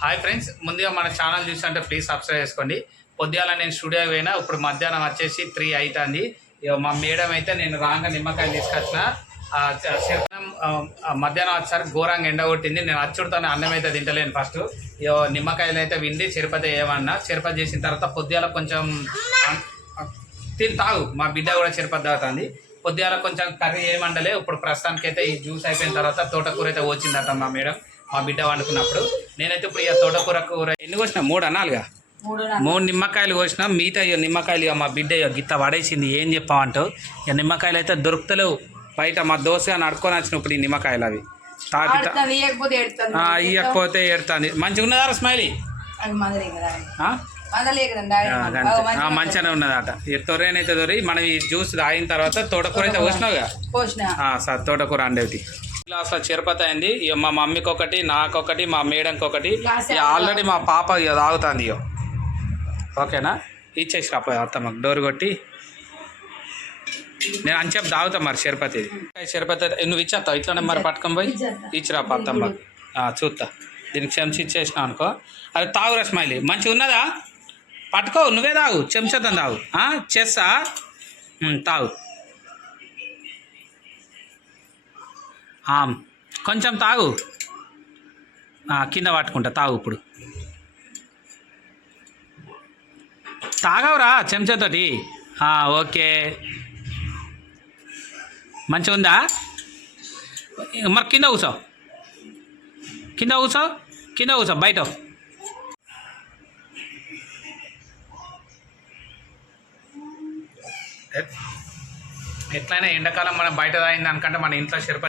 Hi friends ముందుగా మన channel చూసినట్టే ప్లీజ్ సబ్స్క్రైబ్ చేసుకోండి. పొద్దుగాల నేను స్టూడియో పోయినా ఇప్పుడు మధ్యాహ్నం వచ్చేసి త్రీ అవుతుంది మా మేడం అయితే నేను రాగా నిమ్మకాయలు తీసుకొచ్చిన. శరణం, మధ్యాహ్నం వచ్చేసరికి ఘోరంగా ఎండ కొట్టింది. నేను అచ్చుడుతోనే అన్నం అయితే తింటలేను ఫస్ట్ ఇక నిమ్మకాయలు అయితే విండి చిరుపతి ఏమన్నా చిరుపతి చేసిన తర్వాత పొద్దుగాల కొంచెం తిని తాగు. మా బిడ్డ కూడా చిరుపతి తాగుతుంది. పొద్దుగాల కొంచెం కర్రీ ఏమండలే ఇప్పుడు ప్రస్తుతానికి అయితే ఈ జ్యూస్ అయిపోయిన తర్వాత తోటకూర అయితే వచ్చిందట మా మేడం. మా బిడ్డ వండుకున్నప్పుడు. నేనైతే ఇప్పుడు ఇక తోటకూర కూర ఎన్ని కోసిన? మూడు నాలుగా? మూడు నిమ్మకాయలు కోసిన మిగతా నిమ్మకాయలు ఇక మా బిడ్డ ఇక గిత్త పడేసింది ఏం చెప్పామంటావు ఇక నిమ్మకాయలు అయితే దొరుకుతలేవు. బయట మా దోశ నడుకొని వచ్చిన ఇప్పుడు ఈ నిమ్మకాయలు అవి. తాకి ఇవ్వకపోతే ఇయ్యకపోతే ఏడుతుంది. మంచిగా ఉన్నదారా స్మైలీ? మంచిగానే ఉన్నదట. తొర్రేనైతే దొరి మనం ఈ జ్యూస్ తాగిన తర్వాత తోటకూర అయితే పోసినావుగా సార్ తోటకూర అండేది గ్లాసులో చిరపతి అయింది ఇక మా మమ్మీకి ఒకటి నాకొకటి మా మేడంకి ఒకటి ఇక ఆల్రెడీ మా పాప ఇక తాగుతుంది ఇక ఓకేనా? ఇచ్చేసి రాపోయి అత్తమ్మకి డోర్ కొట్టి. నేను అని చెప్పి తాగుతా మరి షర్పతి షర్పతి నువ్వు ఇచ్చేస్తావు ఇట్లనే మరి పట్టుకొని పోయి. ఇచ్చిరా అత్తమ్మకి ఆ, చూస్తా దీనికి చెంచా ఇచ్చేసినావు అనుకో. అది తాగురా స్మైలీ. మంచిగా ఉన్నదా? పట్టుకో నువ్వే తాగు. చెంచాతో తాగు. ఆ, చేస్తా. తాగు. కొంచెం తాగు. కింద పట్టుకుంటా తాగు ఇప్పుడు. తాగవురా చెంచాతోటి. ఓకే. మంచిగా ఉందా? మరి కింద కూర్చో. కింద కూర్చో కింద కూర్చో బయట. ఎట్లయినా ఎండాకాలం మనం బయట తాగింది అనుకంటే మన ఇంట్లో షెర్ప